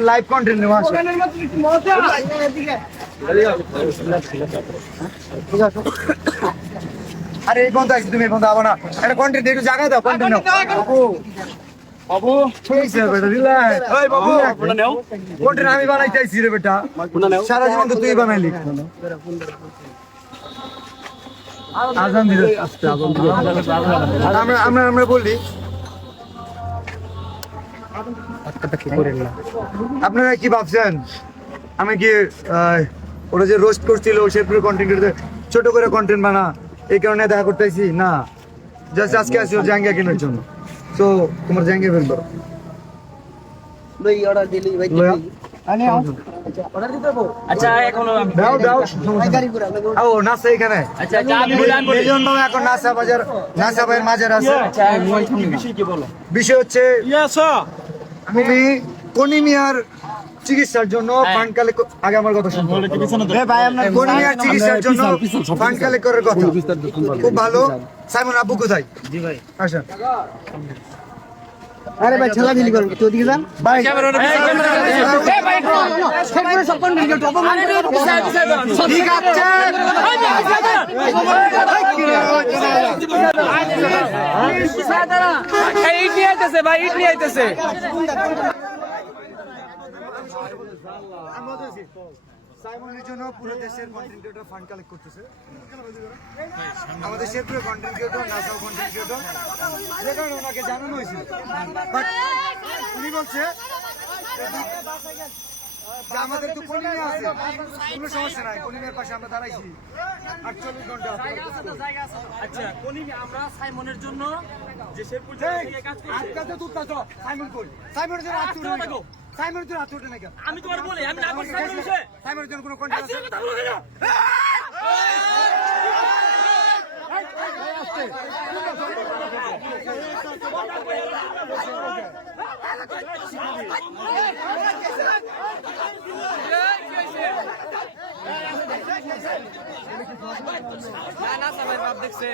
live content আরে এই বন্ধু তুমি বন্ধু আবো না এটা কন্টেন্ট একটু জায়গা দাও কন্টেন্ট বাবু বাবু কন্টেন্ট আমি বানাইতেছি রে বেটা সারা জীবন তো তুই বানাইলি আজান দিল আমরা বললি আপনারা কি ভাবছেন আমি কি ওরা যে রোস্ট করছিল শেরপুরের কন্টেন্ট ছোট করে কন্টেন্ট বানা এই কারণে দেখা করতেছি না জাস্ট আজকে আসি জাঙ্গিয়া কেনার জন্য তো তোমার জাঙ্গিয়া ফেলবো বিষয় হচ্ছে তুমি কনিমিয়ার চিকিৎসার জন্য ফান্ড কালেক্ট আগে আমার কথা শুনুন কনিমিয়ার চিকিৎসার জন্য ফান্ড কালেক্ট করার কথা খুব ভালো সাইমন আব্বু কোথায় জি ভাই আসেন আরে ভাই ছেলা দিলি করেন তুই ওদিকে যান ভাই ঠিক আছে ইট নিয়ে আইতেছে ভাই ইট নিয়ে আইতেছে সাইমনের জন্য পুরো দেশের কন্টেন্ট ক্রিয়েটর ফান্ড কালেক্ট করতেছে আমাদের শেরপুরের কন্টেন্ট ক্রিয়েটর নাসাও কন্টেন্ট ক্রিয়েটর যে কারণে ওনাকে জানানো হয়েছিল বাট উনি বলছে যে আমাদের তো কনিমিয়া আছে কোনো সমস্যা নাই কনিমিয়ার পাশে আমরা দাঁড়াইছি 48 ঘন্টা আচ্ছা কনিমি আমরা সাইমনের জন্য যে শেরপুর থেকে কাজ করছি আজকে তো তুই সাইমন কই সাইমনের জন্য আজ তুই সাইমনের জন্য আজ তুই না কেন আমি তোমার বলি আমি না করছি সাইমনের বিষয়ে সাইমনের জন্য কোনো কন্টেন্ট আছে কথা বলো কেন না সবাই বাপ দেখছে